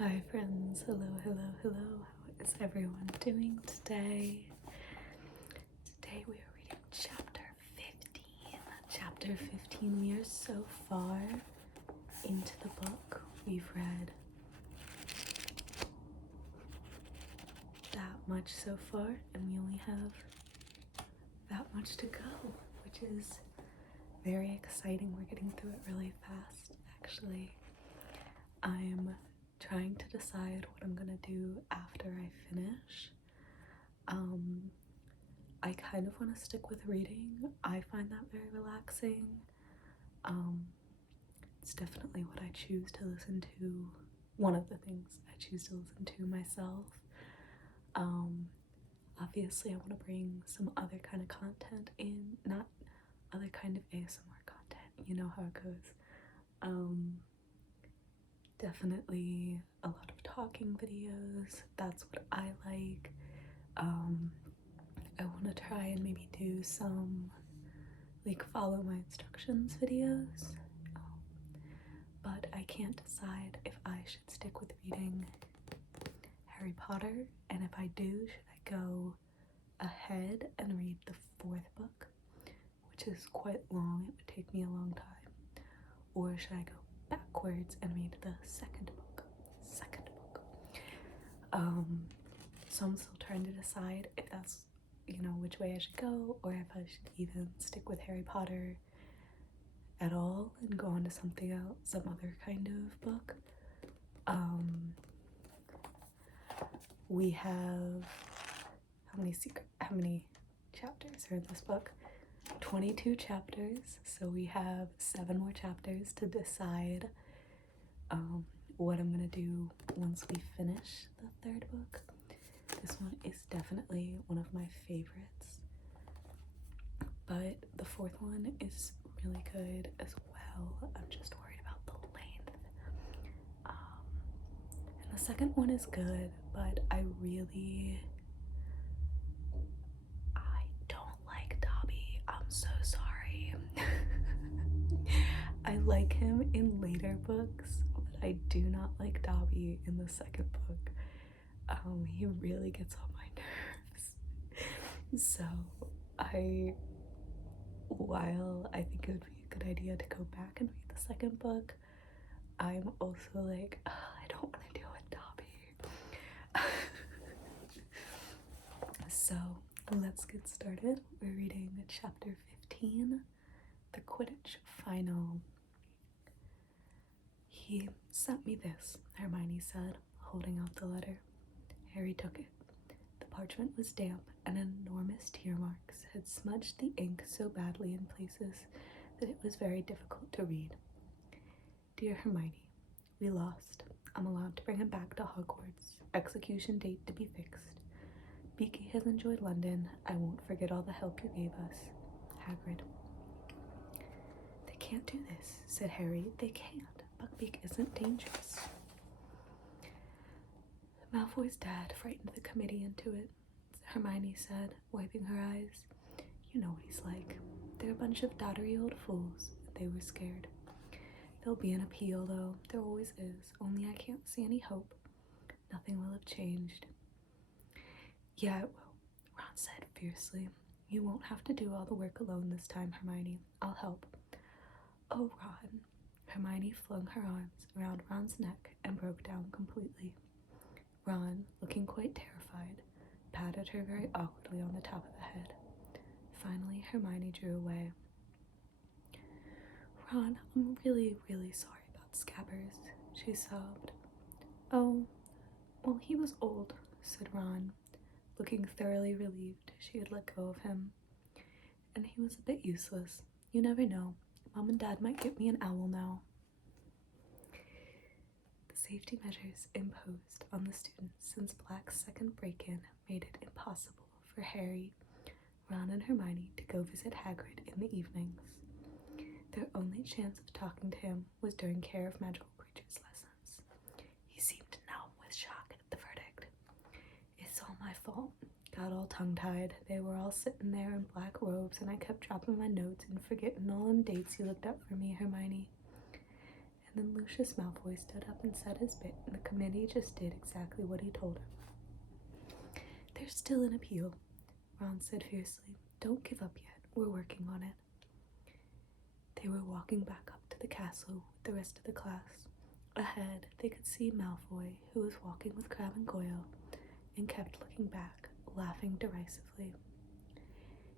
Hi friends, hello, how is everyone doing today? Today we are reading chapter 15. Chapter 15, we are so far into the book. We've read that much so far and we only have that much to go, which is very exciting. We're getting through it really fast, actually. I'm trying to decide what I'm gonna do after I finish. I kind of want to stick with reading. I find that very relaxing. It's definitely what I choose to listen to. One of the things I choose to listen to myself. Obviously I want to bring some other kind of content in, not other kind of ASMR content, you know how it goes. Definitely a lot of talking videos. That's what I like. I want to try and maybe do some like follow my instructions videos, but I can't decide if I should stick with reading Harry Potter, and if I do, should I go ahead and read the 4th book, which is quite long, it would take me a long time, or should I go backwards and read the 2nd book? So I'm still trying to decide if that's, you know, which way I should go, or if I should even stick with Harry Potter at all and go on to something else, some other kind of book. We have how many chapters are in this book? 22 chapters, so we have 7 more chapters to decide what I'm gonna do once we finish the 3rd book. This one is definitely one of my favorites, but the 4th one is really good as well. I'm just worried about the length. And the 2nd one is good, but I don't like Dobby. I'm so sorry. I like him in later books, but I do not like Dobby in the 2nd book. He really gets on my nerves. So while I think it would be a good idea to go back and read the 2nd book, I'm also like, I don't want to deal with Dobby. So let's get started. We're reading chapter 15, the Quidditch final. He sent me this, Hermione said, holding out the letter. Harry took it. The parchment was damp, and enormous tear marks had smudged the ink so badly in places that it was very difficult to read. Dear Hermione, we lost. I'm allowed to bring him back to Hogwarts. Execution date to be fixed. Beaky has enjoyed London. I won't forget all the help you gave us. Hagrid. They can't do this, said Harry. They can't. Buckbeak isn't dangerous. Malfoy's dad frightened the committee into it, Hermione said, wiping her eyes. You know what he's like. They're a bunch of doddery old fools. They were scared. There'll be an appeal, though. There always is. Only I can't see any hope. Nothing will have changed. Yeah, it will, Ron said fiercely. You won't have to do all the work alone this time, Hermione. I'll help. Oh, Ron. Hermione flung her arms around Ron's neck and broke down completely. Ron, looking quite terrified, patted her very awkwardly on the top of the head. Finally, Hermione drew away. Ron, I'm really, really sorry about Scabbers, she sobbed. Oh, well, he was old, said Ron, looking thoroughly relieved she had let go of him. And he was a bit useless. You never know. Mom and Dad might get me an owl now. The safety measures imposed on the students since Black's 2nd break-in made it impossible for Harry, Ron, and Hermione to go visit Hagrid in the evenings. Their only chance of talking to him was during Care of Magical Creatures lessons. He seemed numb with shock at the verdict. It's all my fault. Got all tongue-tied. They were all sitting there in black robes, and I kept dropping my notes and forgetting all them dates you looked up for me, Hermione. And then Lucius Malfoy stood up and said his bit, and the committee just did exactly what he told him. There's still an appeal, Ron said fiercely. Don't give up yet. We're working on it. They were walking back up to the castle with the rest of the class. Ahead, they could see Malfoy, who was walking with Crabbe and Goyle, and kept looking back, laughing derisively.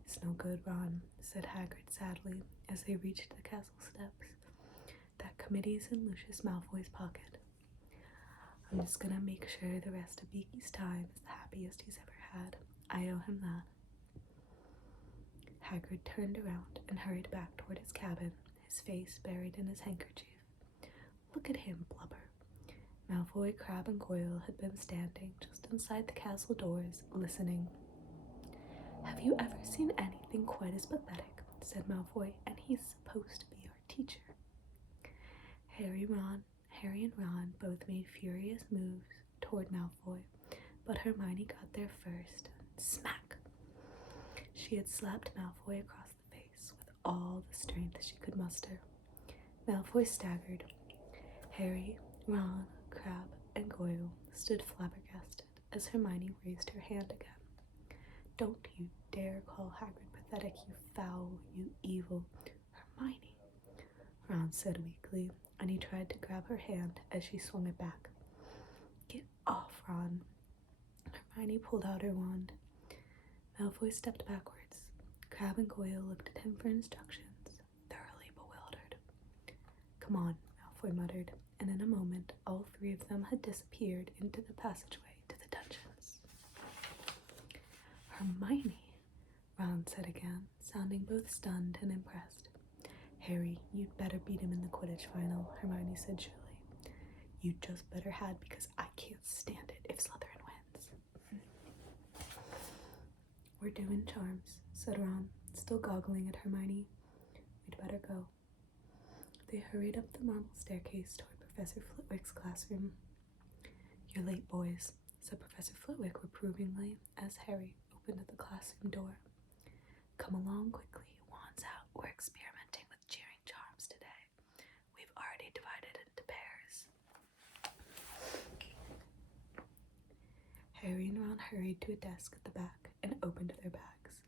It's no good, Ron, said Hagrid sadly, as they reached the castle steps. That committee's in Lucius Malfoy's pocket. I'm just gonna make sure the rest of Beaky's time is the happiest he's ever had. I owe him that. Hagrid turned around and hurried back toward his cabin, his face buried in his handkerchief. Look at him, blubber. Malfoy, Crabbe, and Goyle had been standing just inside the castle doors, listening. Have you ever seen anything quite as pathetic? Said Malfoy, and he's supposed to be our teacher. Harry and Ron both made furious moves toward Malfoy, but Hermione got there first. Smack! She had slapped Malfoy across the face with all the strength she could muster. Malfoy staggered. Harry, Ron, Crabbe, and Goyle stood flabbergasted as Hermione raised her hand again. Don't you dare call Hagrid pathetic, you foul, you evil Hermione, Ron said weakly, and he tried to grab her hand as she swung it back. Get off, Ron. Hermione pulled out her wand. Malfoy stepped backwards. Crabbe and Goyle looked at him for instructions, thoroughly bewildered. Come on, Malfoy muttered, and in a moment all three of them had disappeared into the passageway to the dungeons. Hermione, Ron said again, sounding both stunned and impressed. Harry, you'd better beat him in the Quidditch final, Hermione said shrilly. You just better had, because I can't stand it if Slytherin wins. We're doing charms, said Ron, still goggling at Hermione. We'd better go. They hurried up the marble staircase toward Professor Flitwick's classroom. You're late, boys, said Professor Flitwick reprovingly as Harry opened the classroom door. Come along quickly, wands out. We're experimenting with cheering charms today. We've already divided into pairs. Harry and Ron hurried to a desk at the back and opened their bags.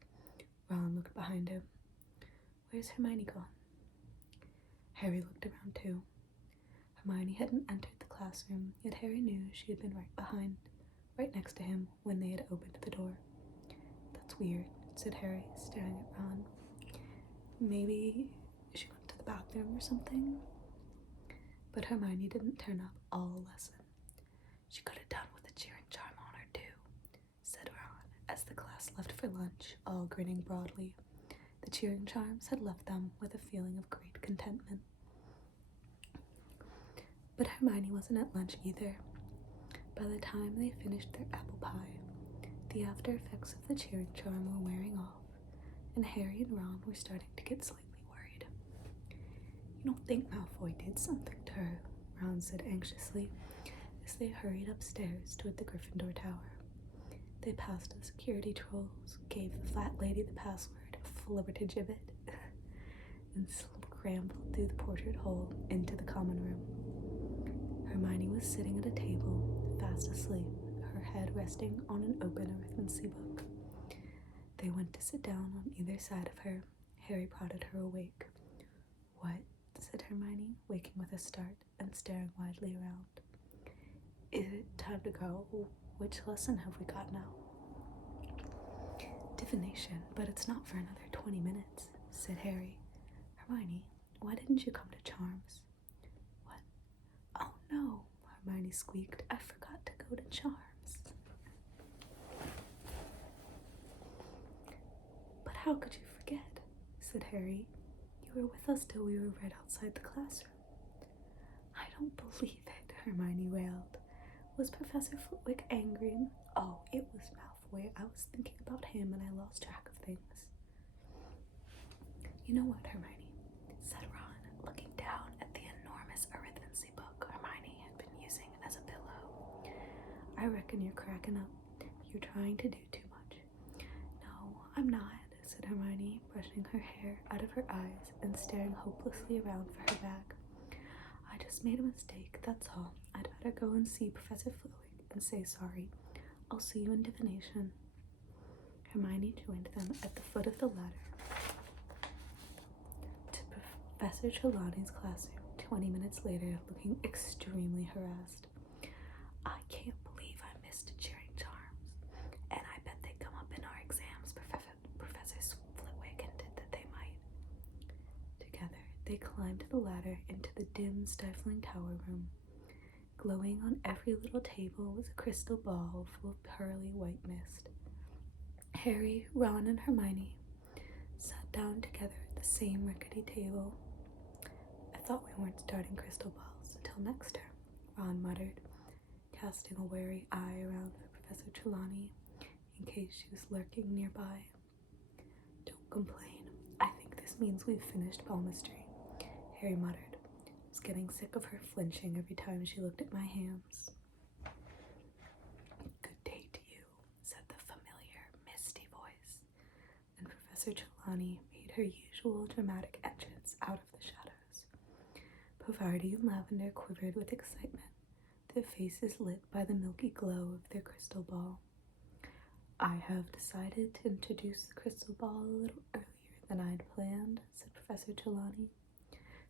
Ron looked behind him. Where's Hermione gone? Harry looked around too. Hermione hadn't entered the classroom, yet Harry knew she had been right next to him when they had opened the door. That's weird, said Harry, staring at Ron. Maybe she went to the bathroom or something? But Hermione didn't turn up all lesson. She could have done with a cheering charm on her too, said Ron, as the class left for lunch, all grinning broadly. The cheering charms had left them with a feeling of great contentment. But Hermione wasn't at lunch either. By the time they finished their apple pie, the after effects of the cheering charm were wearing off, and Harry and Ron were starting to get slightly worried. You don't think Malfoy did something to her? Ron said anxiously, as they hurried upstairs toward the Gryffindor tower. They passed the security trolls, gave the fat lady the password, flibbertigibbet, and scrambled through the portrait hole into the common room. Hermione was sitting at a table, fast asleep, her head resting on an open arithmancy book. They went to sit down on either side of her. Harry prodded her awake. What? Said Hermione, waking with a start and staring widely around. Is it time to go? Which lesson have we got now? Divination, but it's not for another 20 minutes, said Harry. Hermione, why didn't you come to Charms? What? Oh no, Hermione squeaked. I forgot to go to Charms. But how could you forget? Said Harry. You were with us till we were right outside the classroom. I don't believe it, Hermione wailed. Was Professor Flitwick angry? Oh, it was Malfoy. I was thinking about him and I lost track of things. You know what, Hermione? Said Ron, looking down at the enormous arithmancy book Hermione had been using as a pillow. I reckon you're cracking up. You're trying to do too much. No, I'm not, said Hermione, brushing her hair out of her eyes and staring hopelessly around for her bag. I just just made a mistake, that's all. I'd better go and see Professor Flitwick and say sorry. I'll see you in Divination. Hermione joined them at the foot of the ladder to Professor Trelawney's classroom 20 minutes later, looking extremely harassed. I can't believe I missed cheering charms, and I bet they come up in our exams, Professor Flitwick hinted that they might. Together, they climbed the ladder into the dim, stifling tower room. Glowing on every little table was a crystal ball full of pearly white mist. Harry, Ron, and Hermione sat down together at the same rickety table. I thought we weren't starting crystal balls until next term, Ron muttered, casting a wary eye around for Professor Trelawney in case she was lurking nearby. Don't complain. I think this means we've finished palmistry, Harry muttered. I was getting sick of her flinching every time she looked at my hands. Good day to you, said the familiar, misty voice, and Professor Trelawney made her usual dramatic entrance out of the shadows. Pavardi and Lavender quivered with excitement, their faces lit by the milky glow of their crystal ball. I have decided to introduce the crystal ball a little earlier than I'd planned, said Professor Trelawney,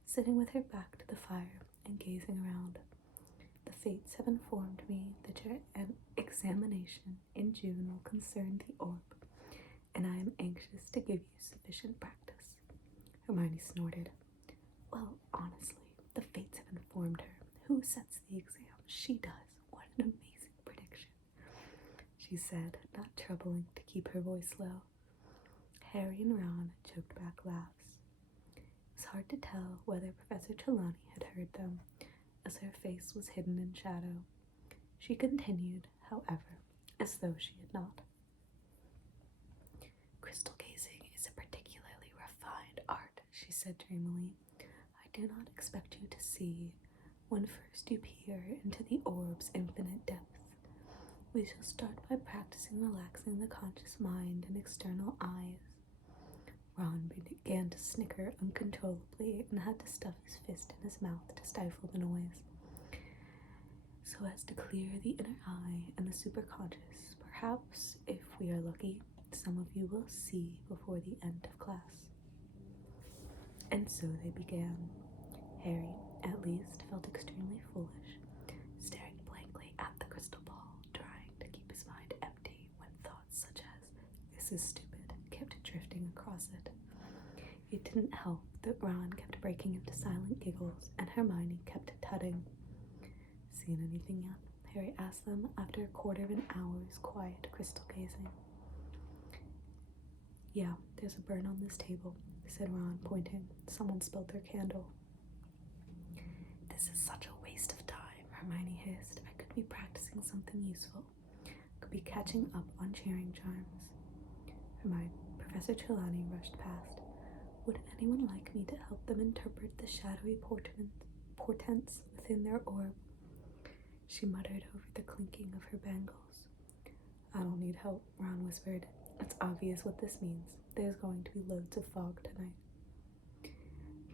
sitting with her back to the fire and gazing around. The fates have informed me that your examination in June will concern the orb, and I am anxious to give you sufficient practice. Hermione snorted. Well, honestly, the fates have informed her. Who sets the exam? She does. What an amazing prediction, she said, not troubling to keep her voice low. Harry and Ron choked back laughs. It was hard to tell whether Professor Trelawney had heard them, as her face was hidden in shadow. She continued, however, as though she had not. Crystal gazing is a particularly refined art, she said dreamily. I do not expect you to see when first you peer into the orb's infinite depth. We shall start by practicing relaxing the conscious mind and external eyes. Ron began to snicker uncontrollably and had to stuff his fist in his mouth to stifle the noise, so as to clear the inner eye and the superconscious. Perhaps, if we are lucky, some of you will see before the end of class. And so they began. Harry, at least, felt extremely foolish, staring blankly at the crystal ball, trying to keep his mind empty when thoughts such as, "This is stupid," kept drifting across it. It didn't help that Ron kept breaking into silent giggles and Hermione kept tutting. Seen anything yet? Harry asked them after a quarter of an hour's quiet crystal gazing. Yeah, there's a burn on this table, said Ron, pointing. Someone spilled their candle. This is such a waste of time, Hermione hissed. I could be practicing something useful. Could be catching up on cheering charms. Professor Trelawney rushed past. Would anyone like me to help them interpret the shadowy portents within their orb? She muttered over the clinking of her bangles. I don't need help, Ron whispered. It's obvious what this means. There's going to be loads of fog tonight.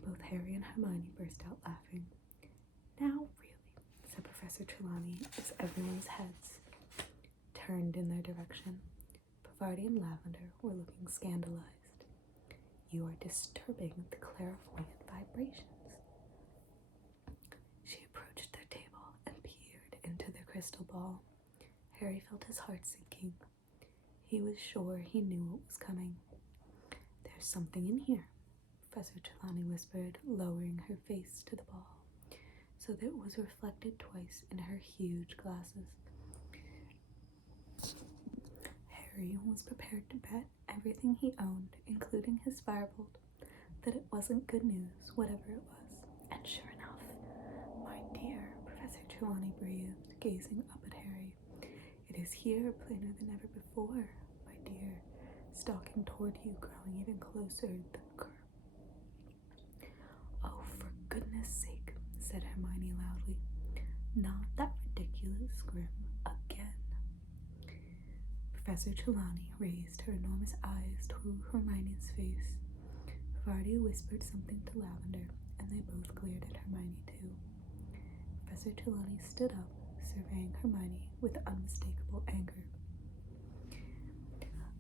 Both Harry and Hermione burst out laughing. Now, really, said Professor Trelawney as everyone's heads turned in their direction. Pavardi and Lavender were looking scandalized. You are disturbing the clairvoyant vibrations. She approached their table and peered into the crystal ball. Harry felt his heart sinking. He was sure he knew what was coming. There's something in here, Professor Trelawney whispered, lowering her face to the ball, so that it was reflected twice in her huge glasses. Harry was prepared to bet everything he owned, including his firebolt, that it wasn't good news, whatever it was. And sure enough, my dear, Professor Trelawney breathed, gazing up at Harry. It is here, plainer than ever before, my dear, stalking toward you, growing even closer. Oh, for goodness sake, said Hermione loudly. Not that ridiculous Grim again. Professor Trelawney raised her enormous eyes to Hermione's face. Pavardi whispered something to Lavender, and they both glared at Hermione too. Professor Trelawney stood up, surveying Hermione with unmistakable anger.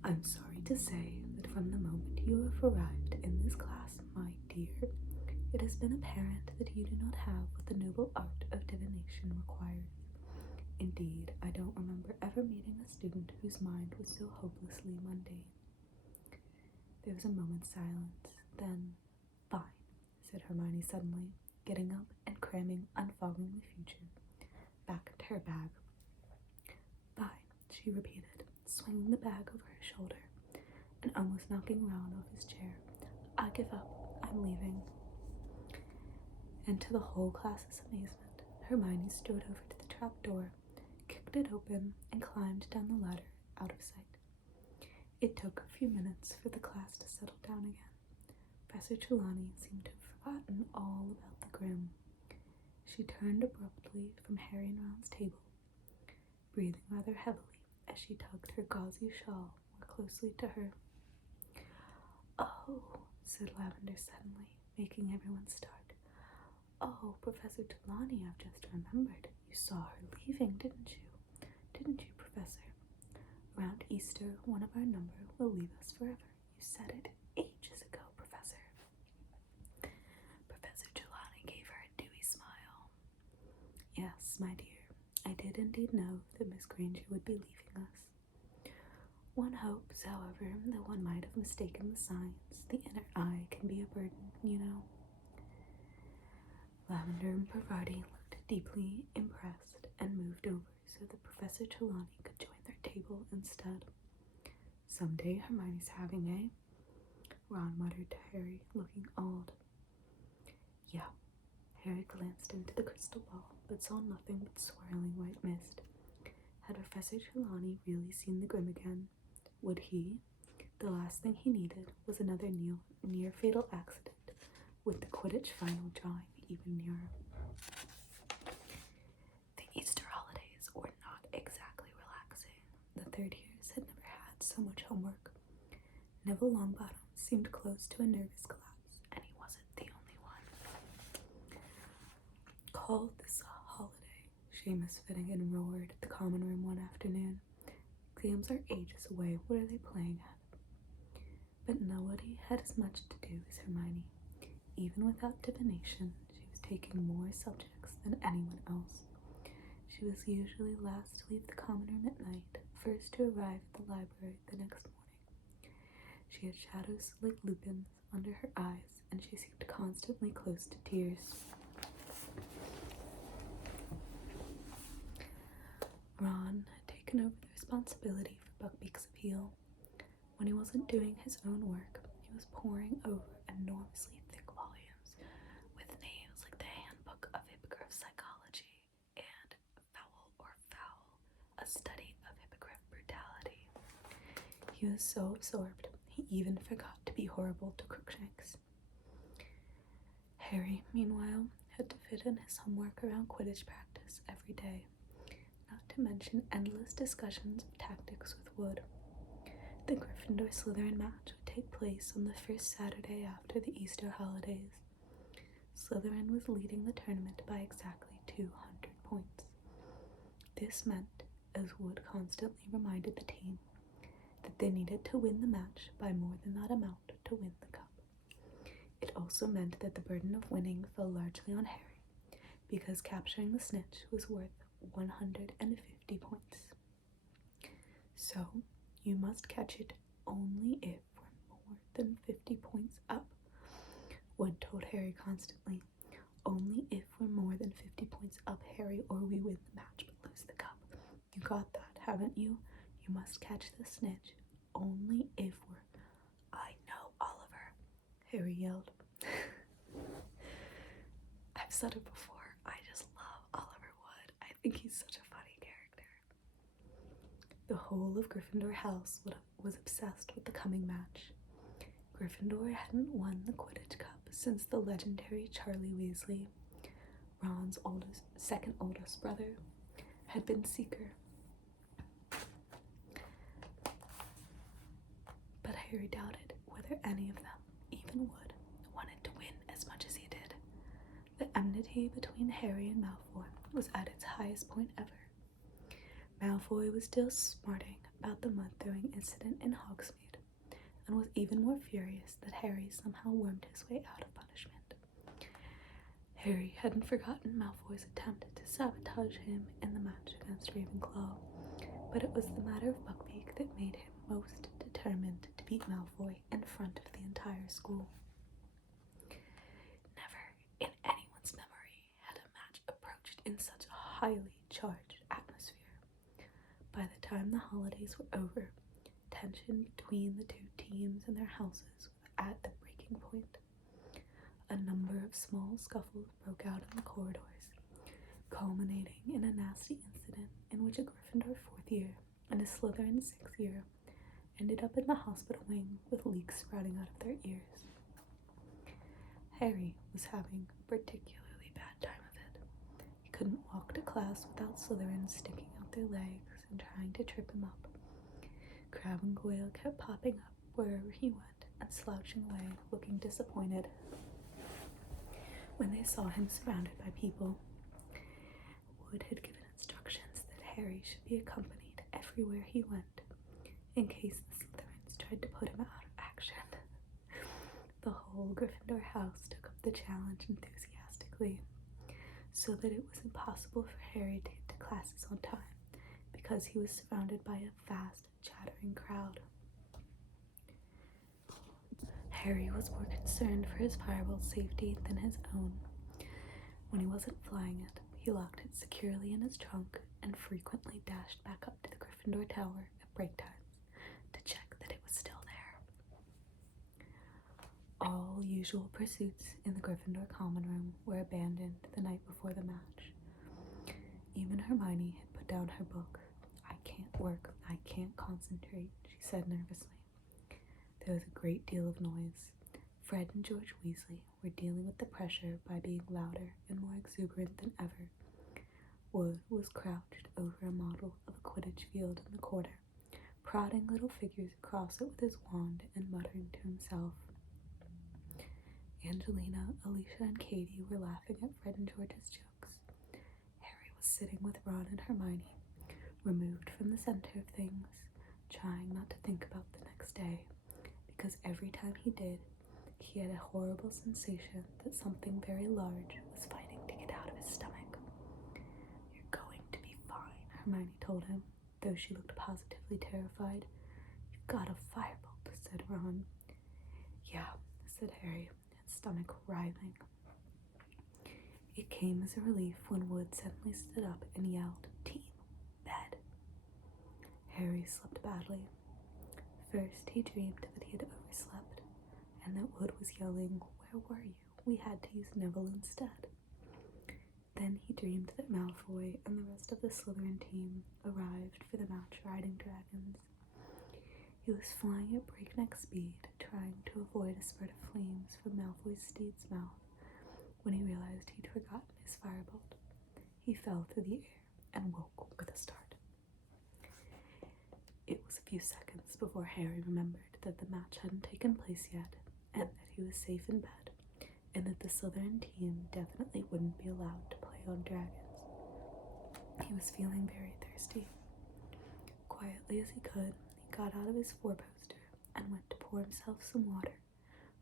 I'm sorry to say that from the moment you have arrived in this class, my dear, it has been apparent that you do not have what the noble art of divination requires. Indeed, I don't remember ever meeting a student whose mind was so hopelessly mundane. There was a moment's silence. Then, fine, said Hermione suddenly, getting up and cramming Unfogging the Future back into her bag. Fine, she repeated, swinging the bag over her shoulder and almost knocking Ron off his chair. I give up. I'm leaving. And to the whole class's amazement, Hermione strode over to the trap door, kicked it open, and climbed down the ladder out of sight. It took a few minutes for the class to settle down again. Professor Trelawney seemed to have forgotten all about the Grim. She turned abruptly from Harry and Ron's table, breathing rather heavily as she tugged her gauzy shawl more closely to her. Oh, said Lavender suddenly, making everyone start. Oh, Professor Trelawney, I've just remembered. You saw her leaving, didn't you? Didn't you, Professor? Around Easter, one of our number will leave us forever. You said it ages ago, Professor. Professor Trelawney gave her a dewy smile. Yes, my dear, I did indeed know that Miss Granger would be leaving us. One hopes, however, that one might have mistaken the signs. The inner eye can be a burden, you know. Lavender and Parvati looked deeply impressed and moved over so that Professor Trelawney could join their table instead. Someday Hermione's having, eh? Ron muttered to Harry, looking awed. Yeah. Harry glanced into the crystal ball, but saw nothing but swirling white mist. Had Professor Trelawney really seen the Grim again? Would he? The last thing he needed was another near-fatal accident, with the Quidditch final drawing even nearer. The Easter holidays were not exactly relaxing. The third years had never had so much homework. Neville Longbottom seemed close to a nervous collapse, and he wasn't the only one. Call this a holiday, Seamus Finnegan roared at the common room one afternoon. Exams are ages away. What are they playing at? But nobody had as much to do as Hermione. Even without divination, she was taking more subjects than anyone else. She was usually last to leave the common room at night, first to arrive at the library the next morning. She had shadows like lupins under her eyes, and she seemed constantly close to tears. Ron had taken over the responsibility for Buckbeak's appeal. When he wasn't doing his own work, he was poring over enormously thick volumes with names like the Handbook of Hippogriff Psychology and Foul, a study of hippogriff brutality. He was so absorbed, he even forgot to be horrible to Crookshanks. Harry, meanwhile, had to fit in his homework around Quidditch practice every day, not to mention endless discussions of tactics with Wood. The Gryffindor-Slytherin match would take place on the first Saturday after the Easter holidays. Slytherin was leading the tournament by exactly 200 points. This meant, as Wood constantly reminded the team, that they needed to win the match by more than that amount to win the cup. It also meant that the burden of winning fell largely on Harry, because capturing the snitch was worth 150 points. So, you must catch it only if we're more than 50 points up, Wood told Harry constantly. Only if we're more than 50 points up, Harry, or we win the match but lose the cup. You got that, haven't you? You must catch the snitch only if we're... I know, Oliver, Harry yelled. I've said it before, I just love Oliver Wood. I think he's such a funny character. The whole of Gryffindor House was obsessed with the coming match. Gryffindor hadn't won the Quidditch Cup since the legendary Charlie Weasley, Ron's second oldest brother, had been Seeker. But Harry doubted whether any of them, even Wood, wanted to win as much as he did. The enmity between Harry and Malfoy was at its highest point ever. Malfoy was still smarting about the mud-throwing incident in Hogsmeade, and was even more furious that Harry somehow wormed his way out of punishment. Harry hadn't forgotten Malfoy's attempt to sabotage him in the match against Ravenclaw, but it was the matter of Buckbeak that made him most determined to beat Malfoy in front of the entire school. Never in anyone's memory had a match approached in such a highly charged atmosphere. By the time the holidays were over, tension between the two teams and their houses was at the breaking point. A number of small scuffles broke out in the corridors, culminating in a nasty incident in which a Gryffindor 4th year and a Slytherin 6th year ended up in the hospital wing with leaks sprouting out of their ears. Harry was having a particularly bad time of it. He couldn't walk to class without Slytherins sticking out their legs and trying to trip him up. Crabbe and Goyle kept popping up wherever he went and slouching away, looking disappointed. When they saw him surrounded by people, Wood had given instructions that Harry should be accompanied everywhere he went, in case the Slytherins tried to put him out of action. The whole Gryffindor house took up the challenge enthusiastically, so that it was impossible for Harry to get to classes on time, because he was surrounded by a vast, chattering crowd. Harry was more concerned for his fireball's safety than his own. When he wasn't flying it, he locked it securely in his trunk and frequently dashed back up to the Gryffindor Tower at break times to check that it was still there. All usual pursuits in the Gryffindor common room were abandoned the night before the match. Even Hermione had put down her book. "I can't work, I can't concentrate," she said nervously. There was a great deal of noise. Fred and George Weasley were dealing with the pressure by being louder and more exuberant than ever. Wood was crouched over a model of a Quidditch field in the corner, prodding little figures across it with his wand and muttering to himself. Angelina, Alicia, and Katie were laughing at Fred and George's jokes. Harry was sitting with Ron and Hermione, removed from the center of things, trying not to think about the next day, because every time he did, he had a horrible sensation that something very large was fighting to get out of his stomach. "You're going to be fine," Hermione told him, though she looked positively terrified. "You've got a firebolt," said Ron. "Yeah," said Harry, his stomach writhing. It came as a relief when Wood suddenly stood up and yelled, "Team, bed!" Harry slept badly. First, he dreamed that he had overslept, and that Wood was yelling, "Where were you? We had to use Neville instead." Then he dreamed that Malfoy and the rest of the Slytherin team arrived for the match riding dragons. He was flying at breakneck speed, trying to avoid a spurt of flames from Malfoy's steed's mouth, when he realized he'd forgotten his firebolt. He fell through the air and woke with a start. It was a few seconds before Harry remembered that the match hadn't taken place yet, and that he was safe in bed, and that the Slytherin team definitely wouldn't be allowed to play on dragons. He was feeling very thirsty. Quietly as he could, he got out of his four-poster and went to pour himself some water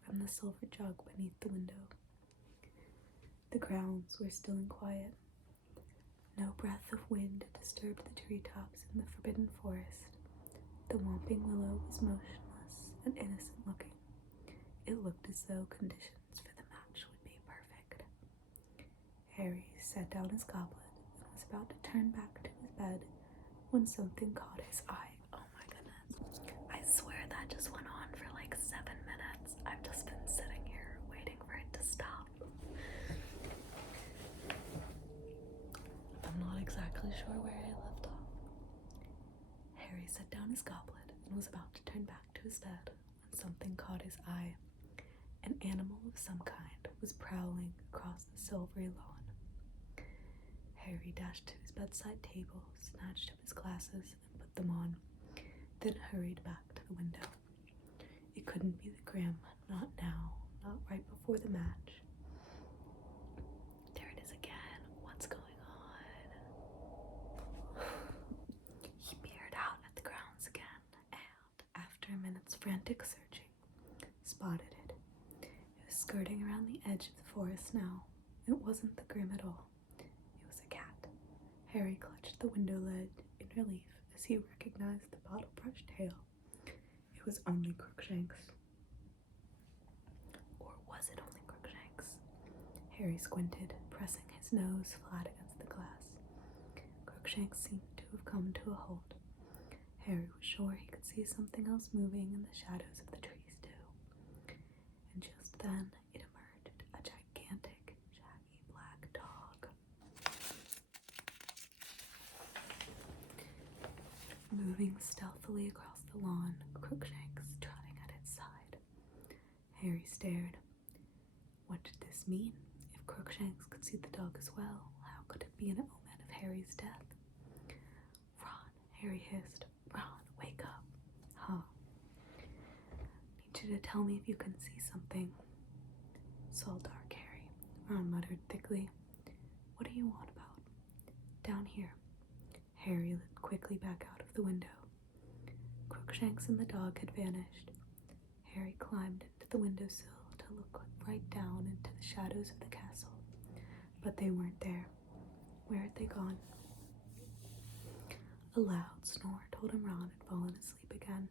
from the silver jug beneath the window. The grounds were still and quiet. No breath of wind disturbed the treetops in the forbidden forest. The whomping willow was motionless and innocent looking. It looked as though conditions for the match would be perfect. Harry set down his goblet and was about to turn back to his bed when something caught his eye. Oh my goodness. I swear that just went on for like 7 minutes. I've just been sitting here waiting for it to stop. I'm not exactly sure where I left off. Harry set down his goblet and was about to turn back to his bed when something caught his eye. An animal of some kind was prowling across the silvery lawn. Harry dashed to his bedside table, snatched up his glasses, and put them on, then hurried back to the window. It couldn't be the Grim, not now, not right before the match. There it is again. What's going on? frantic searching, spotted it. It was skirting around the edge of the forest now. It wasn't the Grim at all. It was a cat. Harry clutched the window ledge in relief as he recognized the bottle-brush tail. It was only Crookshanks. Or was it only Crookshanks? Harry squinted, pressing his nose flat against the glass. Crookshanks seemed to have come to a halt. Harry was sure he could see something else moving in the shadows of the trees, too. And just then, it emerged, a gigantic, shaggy black dog. Moving stealthily across the lawn, Crookshanks trotting at its side. Harry stared. What did this mean? If Crookshanks could see the dog as well, how could it be an omen of Harry's death? Ron, Harry hissed. Ron, wake up. Huh. Need you to tell me if you can see something. It's all dark, Harry, Ron muttered thickly. What do you want about? Down here. Harry looked quickly back out of the window. Crookshanks and the dog had vanished. Harry climbed into the windowsill to look right down into the shadows of the castle, but they weren't there. Where had they gone? A loud snore told him Ron had fallen asleep again.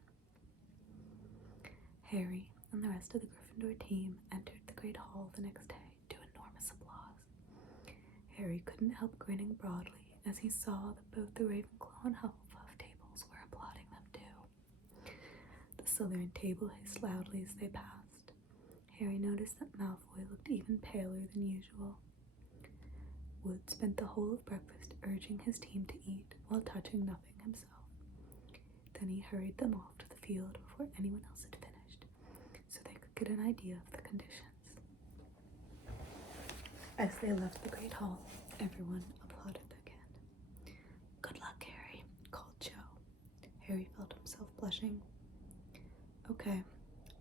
Harry and the rest of the Gryffindor team entered the Great Hall the next day to enormous applause. Harry couldn't help grinning broadly as he saw that both the Ravenclaw and Hufflepuff tables were applauding them too. The Slytherin table hissed loudly as they passed. Harry noticed that Malfoy looked even paler than usual. Wood spent the whole of breakfast urging his team to eat while touching nothing himself. Then he hurried them off to the field before anyone else had finished, so they could get an idea of the conditions. As they left the Great Hall, everyone applauded again. Good luck, Harry, called Jo. Harry felt himself blushing. Okay,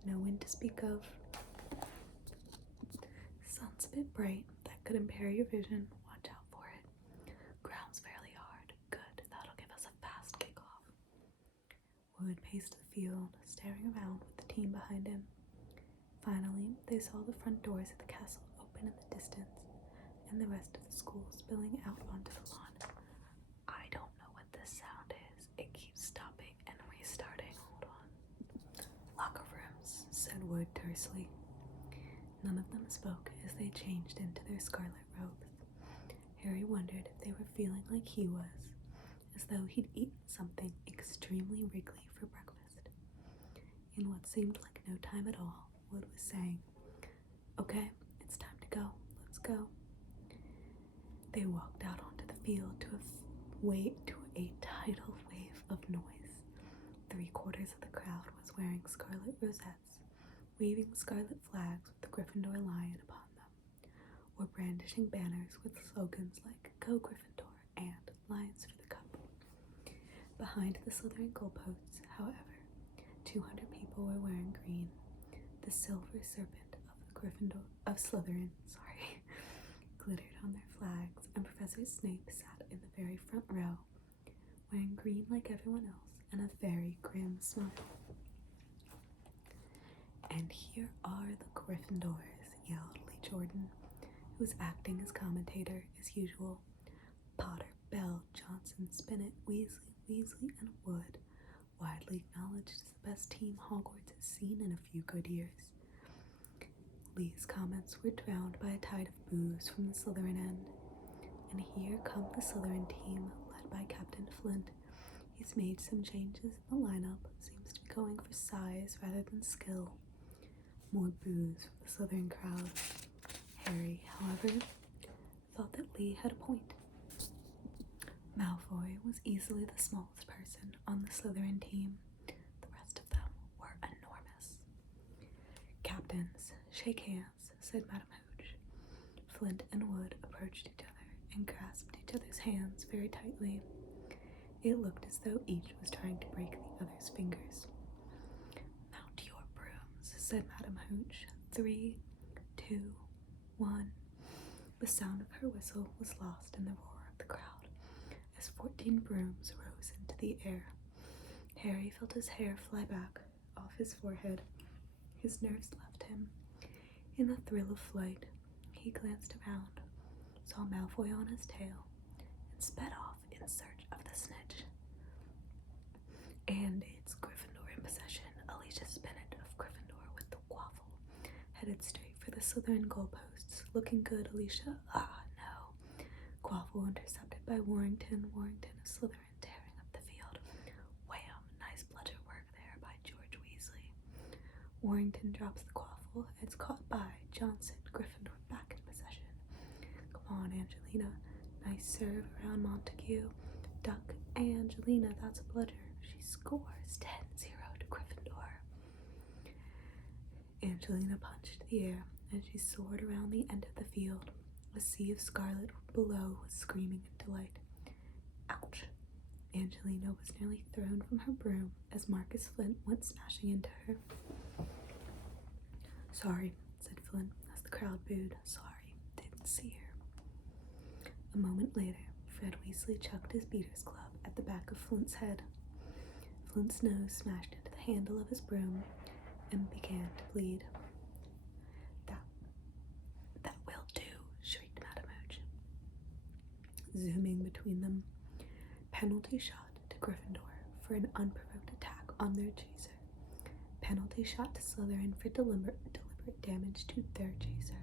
no wind to speak of. Sun's a bit bright. That could impair your vision. Watch out for it. Ground's fairly hard. Good, that'll give us a fast kickoff. Wood paced the field, staring around with the team behind him. Finally, they saw the front doors of the castle open in the distance, and the rest of the school spilling out onto the lawn. I don't know what this sound is. It keeps stopping and restarting. Hold on. Locker rooms, said Wood tersely. None of them spoke as they changed into their scarlet robes. Harry wondered if they were feeling like he was, as though he'd eaten something extremely wriggly for breakfast. In what seemed like no time at all, Wood was saying, Okay, it's time to go. Let's go. They walked out onto the field to a tidal wave of noise. 3/4 of the crowd was wearing scarlet rosettes, waving scarlet flags with the Gryffindor lion upon them, or brandishing banners with slogans like Go Gryffindor and Lions for the Cup. Behind the Slytherin goalposts, however, 200 people were wearing green. The silver serpent of Slytherin, glittered on their flags, and Professor Snape sat in the very front row, wearing green like everyone else and a very grim smile. And here are the Gryffindors, yelled Lee Jordan, who was acting as commentator as usual. Potter, Bell, Johnson, Spinnet, Weasley, and Wood, widely acknowledged as the best team Hogwarts has seen in a few good years. Lee's comments were drowned by a tide of boos from the Slytherin end. And here come the Slytherin team, led by Captain Flint. He's made some changes in the lineup, seems to be going for size rather than skill. More boos from the Slytherin crowd. Harry, however, thought that Lee had a point. Malfoy was easily the smallest person on the Slytherin team. The rest of them were enormous. Captains, shake hands, said Madame Hooch. Flint and Wood approached each other and grasped each other's hands very tightly. It looked as though each was trying to break the other's fingers. Mount your brooms, said Madame Hooch. 3, 2, 1. The sound of her whistle was lost in the roar of the crowd as 14 brooms rose into the air. Harry felt his hair fly back. off his forehead. His nerves left him. In the thrill of flight, he glanced around, saw Malfoy on his tail, and sped off in search of the snitch. And it's Gryffindor in possession. Alicia Spinnet of Gryffindor with the quaffle, headed straight for the Slytherin goalposts. Looking good, Alicia. Ah, no. Quaffle intercepted by Warrington. Warrington of Slytherin tearing up the field. Wham! Nice bludger work there by George Weasley. Warrington drops the quaffle. It's caught by Johnson. Gryffindor back in possession. Come on, Angelina. Nice serve around Montague. Duck Angelina. That's a bludger. She scores 10-0 to Gryffindor. Angelina punched the air as she soared around the end of the field. A sea of scarlet below was screaming in delight. Ouch! Angelina was nearly thrown from her broom as Marcus Flint went smashing into her. Sorry, said Flint as the crowd booed. Sorry, didn't see her. A moment later, Fred Weasley chucked his beater's club at the back of Flint's head. Flint's nose smashed into the handle of his broom and began to bleed. That will do, shrieked Madame Hooch, zooming between them. Penalty shot to Gryffindor for an unprovoked attack on their chaser. Penalty shot to Slytherin for deliberate damage to their chaser.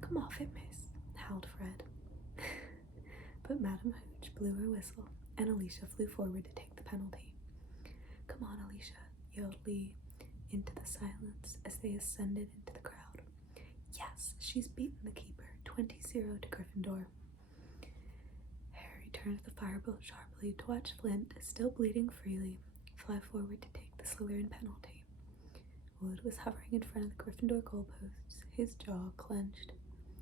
Come off it, miss, howled Fred. But Madame Hooch blew her whistle, and Alicia flew forward to take the penalty. Come on, Alicia, yelled Lee into the silence as they ascended into the crowd. Yes, she's beaten the keeper, 20-0 to Gryffindor. Harry turned the firebolt sharply to watch Flint, still bleeding freely, fly forward to take the Slytherin penalty. Wood was hovering in front of the Gryffindor goalposts, his jaw clenched.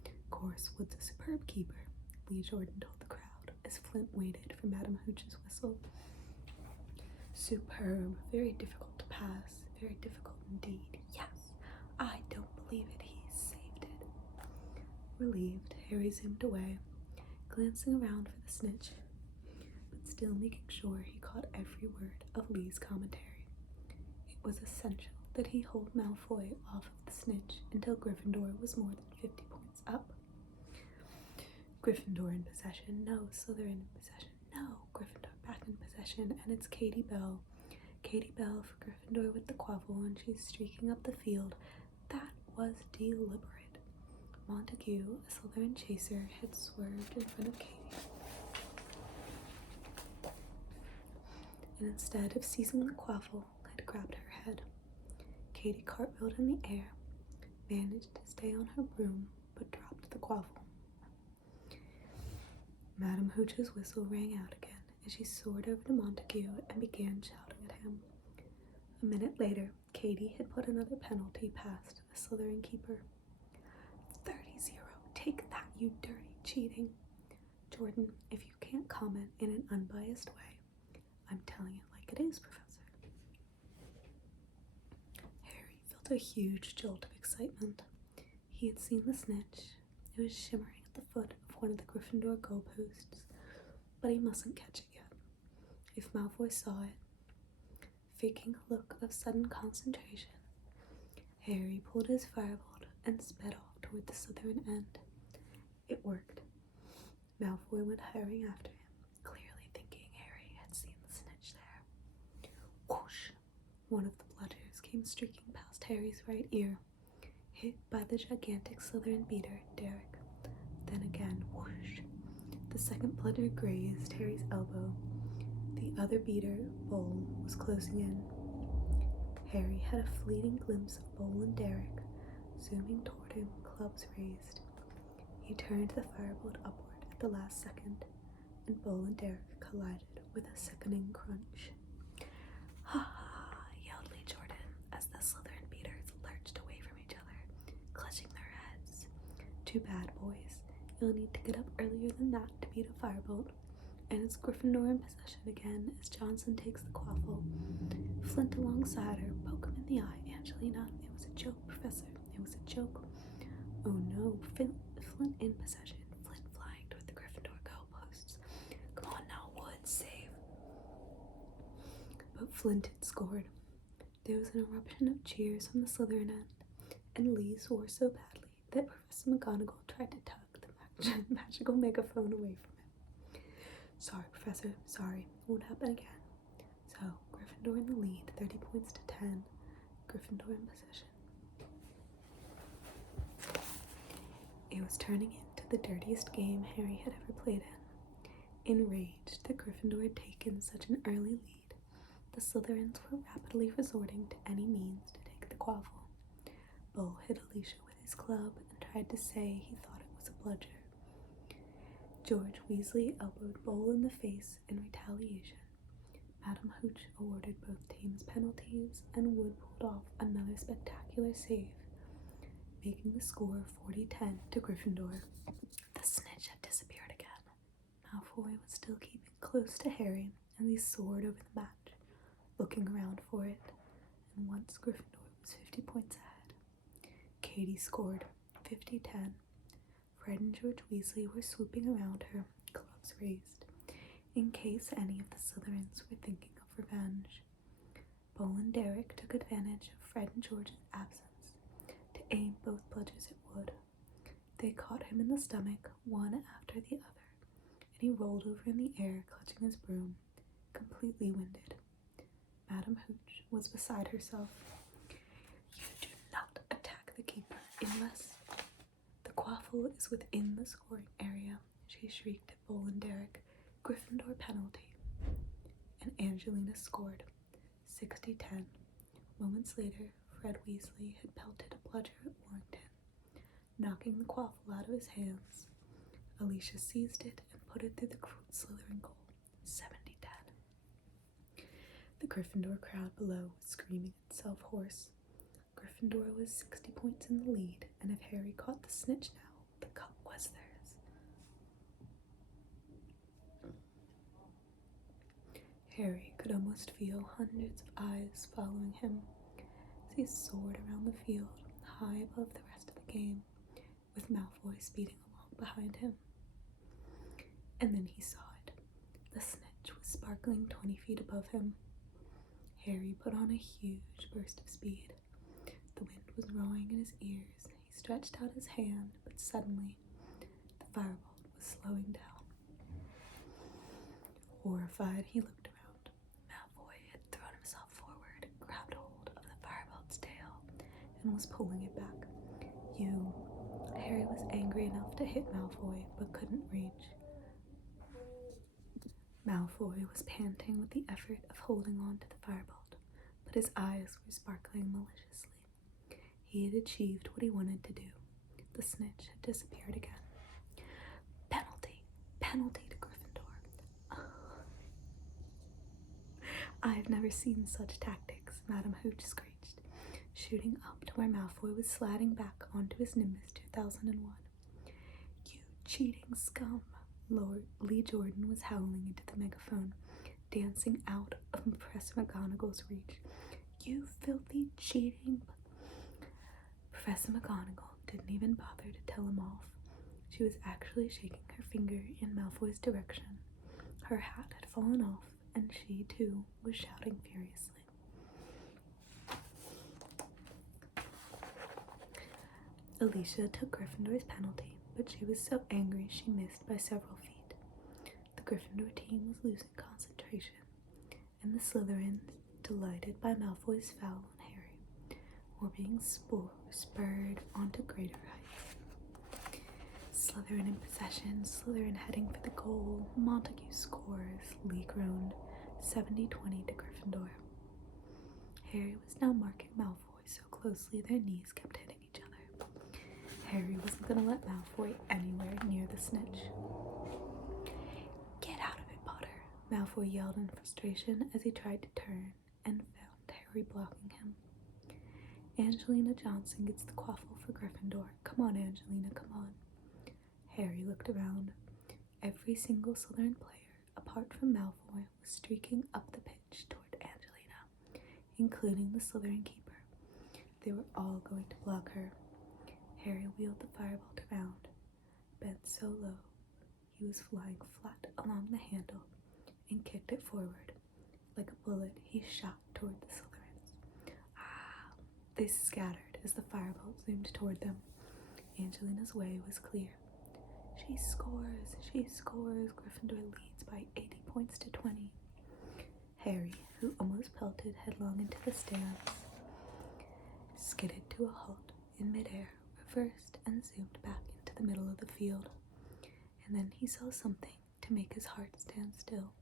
Of course, Wood's a superb keeper, Lee Jordan told the crowd as Flint waited for Madame Hooch's whistle. Superb, very difficult to pass, very difficult indeed. Yes, I don't believe it, he saved it. Relieved, Harry zoomed away, glancing around for the snitch, but still making sure he caught every word of Lee's commentary. It was essential that he hold Malfoy off of the snitch until Gryffindor was more than 50 points up. Gryffindor in possession, no. Slytherin in possession, no. Gryffindor back in possession, and it's Katie Bell. Katie Bell for Gryffindor with the quaffle, and she's streaking up the field. That was deliberate. Montague, a Slytherin chaser, had swerved in front of Katie, and instead of seizing the quaffle, had grabbed her head. Katie cartwheeled in the air, managed to stay on her broom, but dropped the quaffle. Madame Hooch's whistle rang out again as she soared over to Montague and began shouting at him. A minute later, Katie had put another penalty past the Slytherin keeper. 30-0. Take that, you dirty cheating. Jordan, if you can't comment in an unbiased way, I'm telling it like it is, Professor. Harry felt a huge jolt of excitement. He had seen the snitch. It was shimmering at the foot of one of the Gryffindor goalposts, but he mustn't catch it yet. If Malfoy saw it, faking a look of sudden concentration, Harry pulled his firebolt and sped off toward the Slytherin end. It worked. Malfoy went hurrying after him, clearly thinking Harry had seen the snitch there. Whoosh! One of the bludgers came streaking past Harry's right ear, hit by the gigantic Slytherin beater, Derek. Then again, whoosh! The second bludger grazed Harry's elbow. The other beater, Bowl, was closing in. Harry had a fleeting glimpse of Bowl and Derek, zooming toward him, clubs raised. He turned the firebolt upward at the last second, and Bowl and Derek collided with a sickening crunch. Ha ha! Yelled Lee Jordan as the Slytherin beaters lurched away from each other, clutching their heads. Too bad, boys. You'll need to get up earlier than that to beat a firebolt. And it's Gryffindor in possession again as Johnson takes the quaffle. Flint alongside her, poke him in the eye. Angelina, it was a joke, Professor. It was a joke. Oh no, Flint in possession. Flint flying toward the Gryffindor goalposts. Come on now, Wood, save. But Flint had scored. There was an eruption of cheers from the Slytherin end, and Lee swore so badly that Professor McGonagall tried to tug the magical megaphone away from him. Sorry, Professor, sorry, won't happen again. So, Gryffindor in the lead, 30 points to 10. Gryffindor in possession. It was turning into the dirtiest game Harry had ever played in. Enraged that Gryffindor had taken such an early lead, the Slytherins were rapidly resorting to any means to take the quaffle. Bull hit Alicia with his club and tried to say he thought it was a bludger. George Weasley elbowed Bull in the face in retaliation. Madam Hooch awarded both teams penalties, and Wood pulled off another spectacular save, making the score 40-10 to Gryffindor. The snitch had disappeared again. Malfoy was still keeping close to Harry as he soared over the match, looking around for it, and once Gryffindor was 50 points ahead. Katie scored 50-10. Fred and George Weasley were swooping around her, clubs raised, in case any of the Slytherins were thinking of revenge. Bull and Derek took advantage of Fred and George's absence to aim both bludgers at Wood. They caught him in the stomach, one after the other, and he rolled over in the air, clutching his broom, completely winded. Madam Hooch was beside herself. You do not attack the keeper unless the quaffle is within the scoring area, she shrieked at Bull and Derek. Gryffindor penalty. And Angelina scored 60-10. Moments later, Fred Weasley had pelted a bludger at Warrington, knocking the quaffle out of his hands. Alicia seized it and put it through the Slytherin goal, 70-10. The Gryffindor crowd below was screaming itself hoarse. Gryffindor was 60 points in the lead, and if Harry caught the snitch now, the cup was theirs. Harry could almost feel hundreds of eyes following him as he soared around the field, high above the rest of the game, with Malfoy speeding along behind him. And then he saw it. The snitch was sparkling 20 feet above him. Harry put on a huge burst of speed. The wind was roaring in his ears. He stretched out his hand, but suddenly the firebolt was slowing down. Horrified, he looked around. Malfoy had thrown himself forward, grabbed hold of the firebolt's tail, and was pulling it back. Harry was angry enough to hit Malfoy, but couldn't reach. Malfoy was panting with the effort of holding on to the firebolt, but his eyes were sparkling maliciously. He had achieved what he wanted to do. The snitch had disappeared again. Penalty to Gryffindor. I've never seen such tactics, Madam Hooch screeched, shooting up to where Malfoy was sliding back onto his Nimbus 2001. You cheating scum! Lord Lee Jordan was howling into the megaphone, dancing out of Professor McGonagall's reach. You filthy cheating! Professor McGonagall didn't even bother to tell him off. She was actually shaking her finger in Malfoy's direction. Her hat had fallen off, and she, too, was shouting furiously. Alicia took Gryffindor's penalty, but she was so angry she missed by several feet. The Gryffindor team was losing concentration, and the Slytherins, delighted by Malfoy's foul on Harry, were being spurred onto greater heights. Slytherin in possession, Slytherin heading for the goal, Montague scores, Lee groaned, 70-20 to Gryffindor. Harry was now marking Malfoy so closely their knees kept hitting each other. Harry wasn't going to let Malfoy anywhere near the snitch. Get out of it, Potter, Malfoy yelled in frustration as he tried to turn and found Harry blocking him. Angelina Johnson gets the quaffle for Gryffindor. Come on, Angelina, come on. Harry looked around. Every single Slytherin player, apart from Malfoy, was streaking up the pitch toward Angelina, including the Slytherin keeper. They were all going to block her. Harry wheeled the firebolt around, bent so low he was flying flat along the handle, and kicked it forward. Like a bullet, he shot toward the Slytherins. They scattered as the firebolt zoomed toward them. Angelina's way was clear. She scores, Gryffindor leads by 80 points to 20. Harry, who almost pelted headlong into the stands, skidded to a halt in midair, reversed and zoomed back into the middle of the field. And then he saw something to make his heart stand still.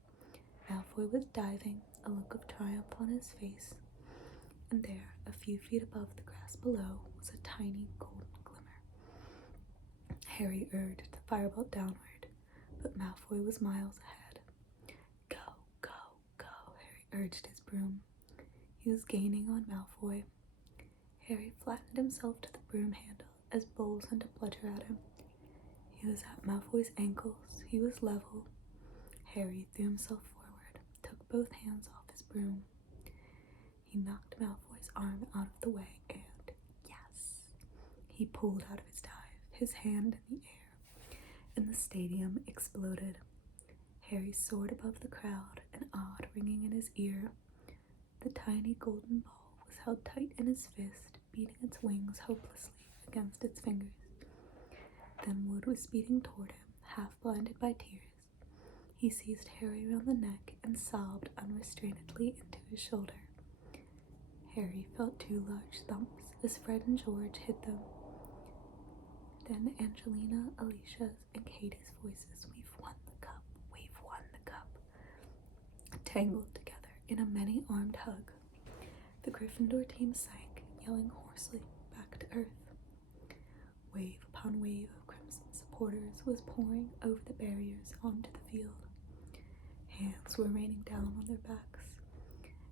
Malfoy was diving, a look of triumph on his face, and there, a few feet above the grass below, was a tiny golden glimmer. Harry urged the firebolt downward, but Malfoy was miles ahead. Go, go, go, Harry urged his broom. He was gaining on Malfoy. Harry flattened himself to the broom handle as Bull sent a bludger at him. He was at Malfoy's ankles. He was level. Harry threw himself forward, took both hands off his broom. He knocked Malfoy's arm out of the way and, yes, he pulled out of his dive, his hand in the air, and the stadium exploded. Harry soared above the crowd, an odd ringing in his ear. The tiny golden ball was held tight in his fist, beating its wings hopelessly against its fingers. Then Wood was speeding toward him, half blinded by tears. He seized Harry around the neck and sobbed unrestrainedly into his shoulder. Harry felt two large thumps as Fred and George hit them. Then Angelina, Alicia's, and Katie's voices, "We've won the cup, we've won the cup," tangled together in a many-armed hug. The Gryffindor team sank, yelling hoarsely, back to earth. Wave upon wave of crimson supporters was pouring over the barriers onto the field. Hands were raining down on their backs.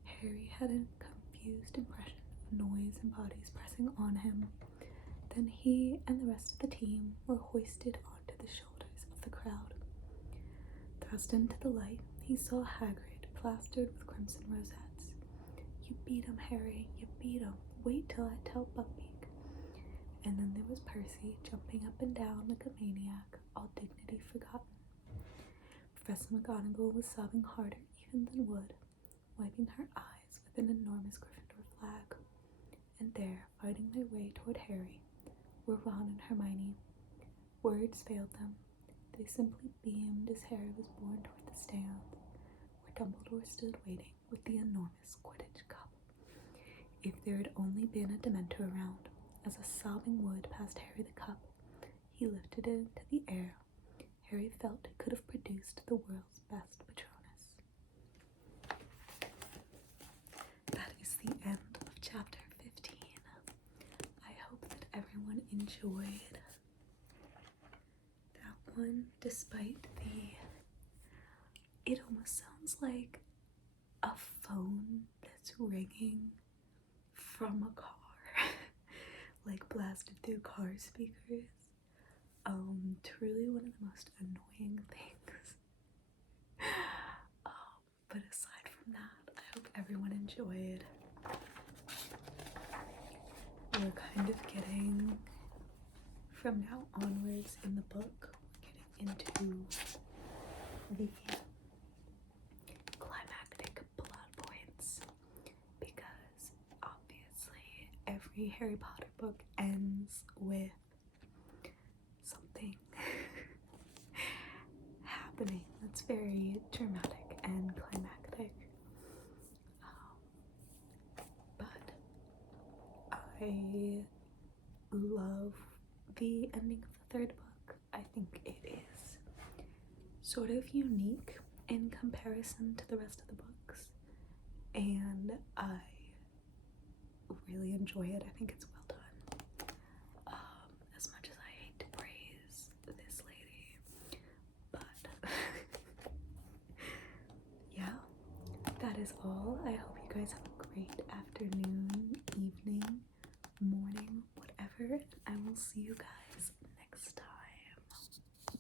Harry had a confused impression of noise and bodies pressing on him. Then he and the rest of the team were hoisted onto the shoulders of the crowd. Thrust into the light, he saw Hagrid plastered with crimson rosettes. "You beat him, Harry, you beat him. Wait till I tell Buckbeak." And then there was Percy jumping up and down like a maniac, all dignity forgotten. Professor McGonagall was sobbing harder even than Wood, wiping her eyes with an enormous Gryffindor flag. And there, fighting their way toward Harry, were Ron and Hermione. Words failed them. They simply beamed as Harry was borne toward the stands, where Dumbledore stood waiting with the enormous Quidditch cup. If there had only been a Dementor around, as a sobbing Wood passed Harry the cup, he lifted it into the air. Harry felt it could have produced the world's best Patronus. That is the end of chapter 15. I hope that everyone enjoyed that one, despite it almost sounds like a phone that's ringing from a car, like blasted through car speakers. Truly one of the most annoying things. But aside from that, I hope everyone enjoyed. We're kind of getting, from now onwards in the book, we're getting into the climactic plot points, because obviously every Harry Potter book ends with something happening that's very dramatic and climactic. But I love the ending of the third book. I think it is sort of unique in comparison to the rest of the books, and I really enjoy it. I think it's well done. As much as I hate to praise this lady, but yeah, that is all. I hope you guys have a great afternoon, evening, morning, whatever. I will see you guys